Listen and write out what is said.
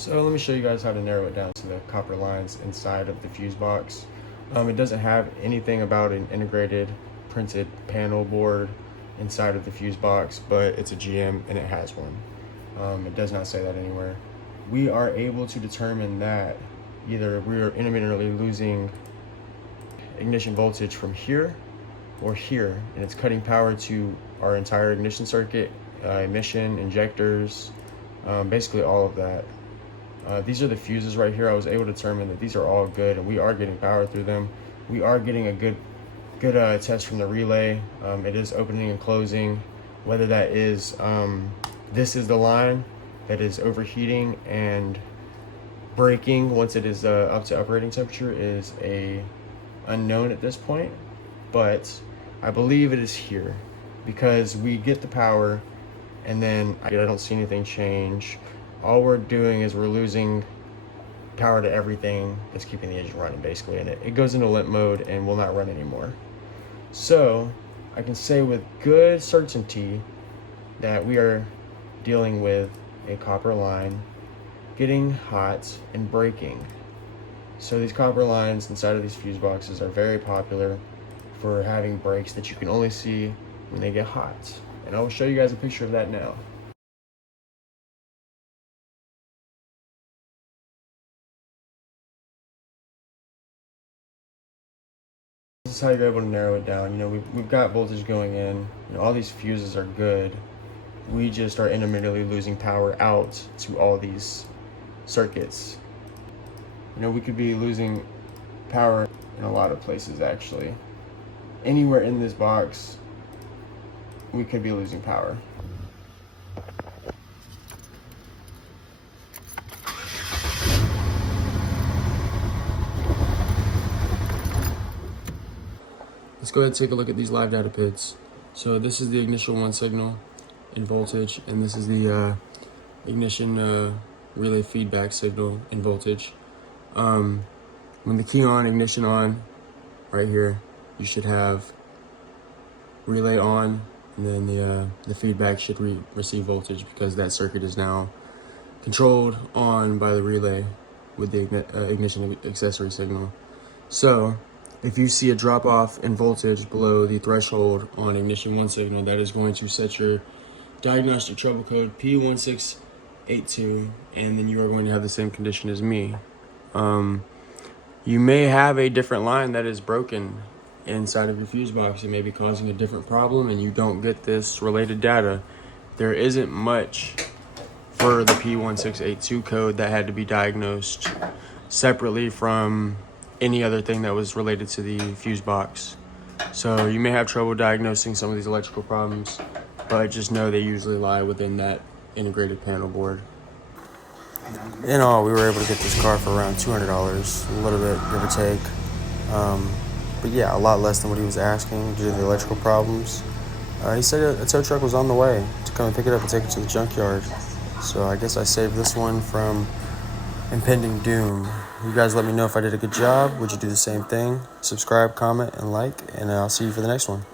So let me show you guys how to narrow it down to the copper lines inside of the fuse box. It doesn't have anything about an integrated printed panel board inside of the fuse box, but it's a GM and it has one. It does not say that anywhere. We are able to determine that either we are intermittently losing ignition voltage from here or here, and it's cutting power to our entire ignition circuit, emission, injectors, basically all of that. These are the fuses right here. I was able to determine that these are all good and we are getting power through them. We are getting a good test from the relay. It is opening and closing. Whether that is, this is the line that is overheating and breaking once it is up to operating temperature is a unknown at this point, but I believe it is here because we get the power and then I don't see anything change. All we're doing is we're losing power to everything that's keeping the engine running basically, and it goes into limp mode and will not run anymore. So I can say with good certainty that we are dealing with a copper line getting hot and breaking. So these copper lines inside of these fuse boxes are very popular for having breaks that you can only see when they get hot. And I will show you guys a picture of that now. This is how you're able to narrow it down. You know, we've got voltage going in. You know, all these fuses are good. We just are intermittently losing power out to all these circuits. You know, we could be losing power in a lot of places actually. Anywhere in this box, we could be losing power. Let's go ahead and take a look at these live data pits. So this is the ignition 1 signal in voltage, and this is the ignition relay feedback signal in voltage. When the key on, ignition on, right here, you should have relay on, and then the feedback should receive voltage because that circuit is now controlled on by the relay with the ignition accessory signal. So if you see a drop off in voltage below the threshold on ignition 1 signal, that is going to set your diagnostic trouble code P1682, and then you are going to have the same condition as me. You may have a different line that is broken inside of your fuse box. It may be causing a different problem and you don't get this related data. There isn't much for the P1682 code that had to be diagnosed separately from any other thing that was related to the fuse box. So you may have trouble diagnosing some of these electrical problems, but just know they usually lie within that integrated panel board. In all, we were able to get this car for around $200, a little bit, give or take. But yeah, a lot less than what he was asking due to the electrical problems. He said a tow truck was on the way to come and pick it up and take it to the junkyard. So I guess I saved this one from impending doom. You guys let me know if I did a good job. Would you do the same thing? Subscribe, comment, and like, and I'll see you for the next one.